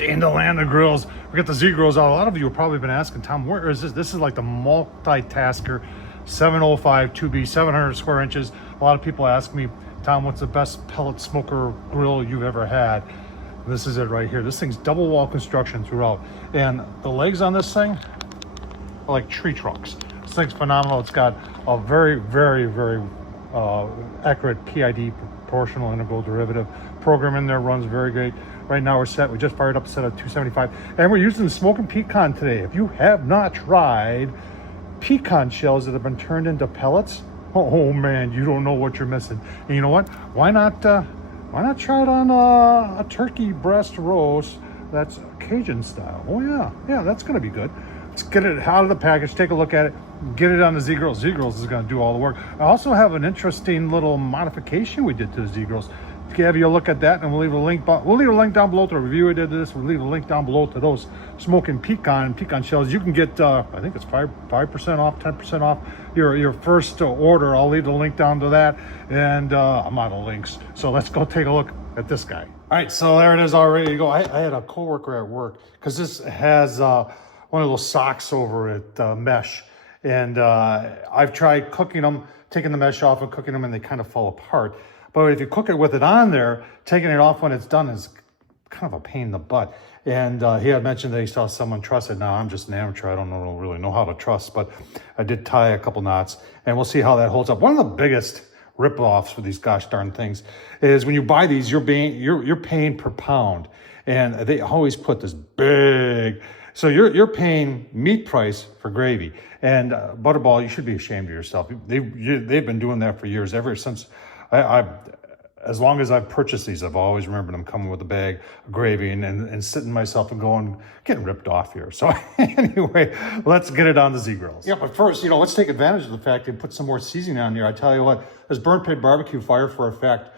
in the land of grills. We got the zgrills out. A lot of you have probably been asking, Tom, where is this? This is like the multitasker 705 2B, 700 square inches. A lot of people ask me, Tom, what's the best pellet smoker grill you've ever had? This is it right here. This thing's double wall construction throughout. And the legs on this thing are like tree trunks. This thing's phenomenal. It's got a very, very, very accurate PID, proportional integral derivative program in there. Runs very great. Right now we're set. We just fired up a set of 275, and we're using the Smokin Pecan today. If you have not tried pecan shells that have been turned into pellets, oh man, you don't know what you're missing. And you know what? Why not try it on a turkey breast roast that's Cajun style? Oh yeah, that's gonna be good. Let's get it out of the package, take a look at it, get it on the zgrills. Zgrills is gonna do all the work. I also have an interesting little modification we did to the zgrills. Have you a look at that, and we'll leave a link. We'll leave a link down below to the review we did to this. We'll leave a link down below to those Smokin Pecan shells. You can get, I think it's 5% off, 10% off your first order. I'll leave the link down to that, and I'm out of links. So let's go take a look at this guy. All right, so there it is, all ready to go. I had a coworker at work because this has one of those socks over it, mesh, and I've tried cooking them, taking the mesh off and cooking them, and they kind of fall apart. But if you cook it with it on there, taking it off when it's done is kind of a pain in the butt. And he had mentioned that he saw someone truss it. Now, I'm just an amateur. I don't really know how to truss, but I did tie a couple knots, and we'll see how that holds up. One of the biggest rip-offs for these gosh darn things is when you buy these, you're paying per pound, and they always put this big. So you're paying meat price for gravy. And Butterball, you should be ashamed of yourself. They've been doing that for years, ever since. As long as I've purchased these, I've always remembered them coming with a bag of gravy and sitting myself and getting ripped off here. So anyway, let's get it on the Z-Grills. Yeah, but first, let's take advantage of the fact and put some more seasoning on here. I tell you what, this Burnt Pit Barbecue Fire for Effect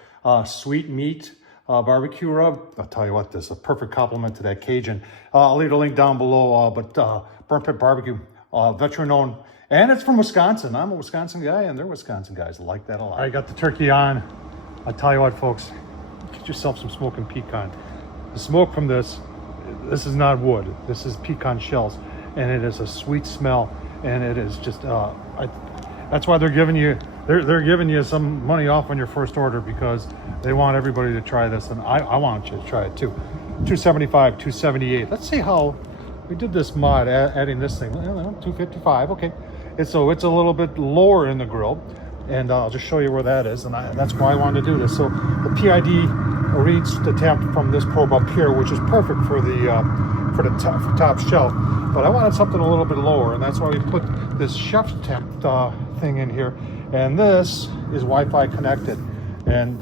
sweet meat barbecue rub. I'll tell you what, this is a perfect complement to that Cajun. I'll leave a link down below, but Burnt Pit Barbecue, veteran owned. And it's from Wisconsin. I'm a Wisconsin guy, and they're Wisconsin guys. I like that a lot. I got the turkey on. I'll tell you what, folks, get yourself some Smokin Pecan. The smoke from this is not wood. This is pecan shells, and it is a sweet smell, and it is just, that's why they're giving you some money off on your first order, because they want everybody to try this, and I want you to try it too. 275, 278. Let's see how we did this mod, adding this thing. 255, okay. So it's a little bit lower in the grill, and I'll just show you where that is, and that's why I wanted to do this. So the PID reads the temp from this probe up here, which is perfect for the top shelf, but I wanted something a little bit lower, and that's why we put this chef temp thing in here. And this is Wi-Fi connected, and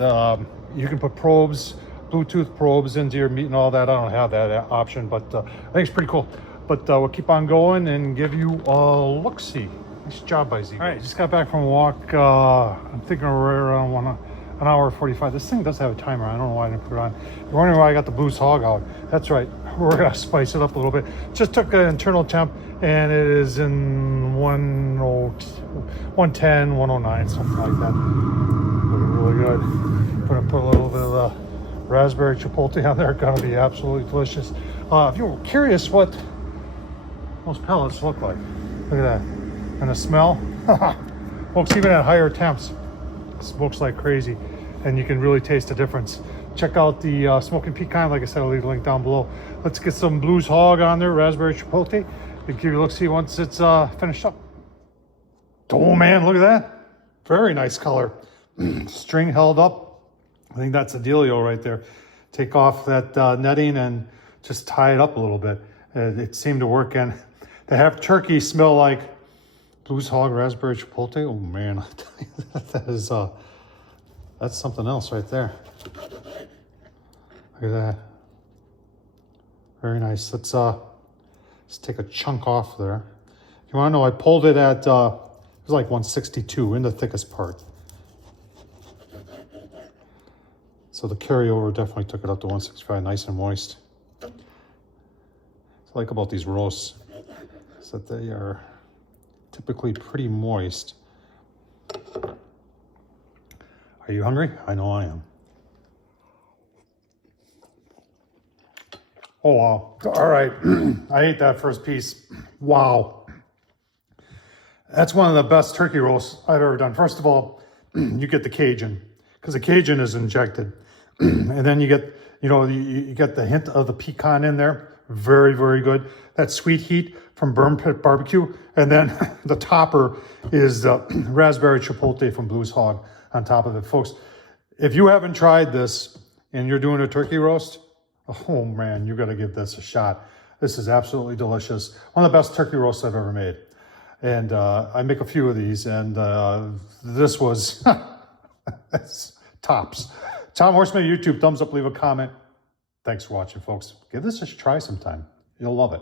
you can put probes, Bluetooth probes into your meat and all that. I don't have that option, but I think it's pretty cool. But we'll keep on going and give you a look-see. Nice job by Z. All right, just got back from a walk. I'm thinking we're around an hour 45. This thing does have a timer. I don't know why I didn't put it on. You're wondering why I got the Blues Hog out. That's right. We're going to spice it up a little bit. Just took an internal temp, and it is in 110, 109, something like that. Looking really good. Going to put a little bit of the raspberry chipotle on there. Going to be absolutely delicious. If you're curious what those pellets look like, look at that. And the smell, folks, even at higher temps, it smokes like crazy, and you can really taste the difference. Check out the Smokin Pecan. Like I said, I'll leave a link down below. Let's get some Blues Hog on there, raspberry chipotle. We'll give you a look-see once it's finished up. Oh man, look at that. Very nice color. String held up. I think that's the dealio right there. Take off that netting and just tie it up a little bit. It seemed to work, and they have turkey smell like Blues Hog raspberry chipotle. Oh man, I tell you, that is that's something else right there. Look at that. Very nice. Let's take a chunk off there. If you want to know, I pulled it at it was like 162 in the thickest part. So the carryover definitely took it up to 165, nice and moist. What I like about these roasts is that they are typically pretty moist. Are you hungry? I know I am. Oh, wow. All right. I ate that first piece. Wow. That's one of the best turkey roasts I've ever done. First of all, you get the Cajun, because the Cajun is injected. And then you get, you get the hint of the pecan in there. Very, very good. That sweet heat from Burn Pit Barbecue. And then the topper is the raspberry chipotle from Blues Hog on top of it. Folks, if you haven't tried this and you're doing a turkey roast, oh man, you got to give this a shot. This is absolutely delicious. One of the best turkey roasts I've ever made. And I make a few of these, and this was tops. Tom Horsman, YouTube, thumbs up, leave a comment. Thanks for watching, folks. Give this a try sometime. You'll love it.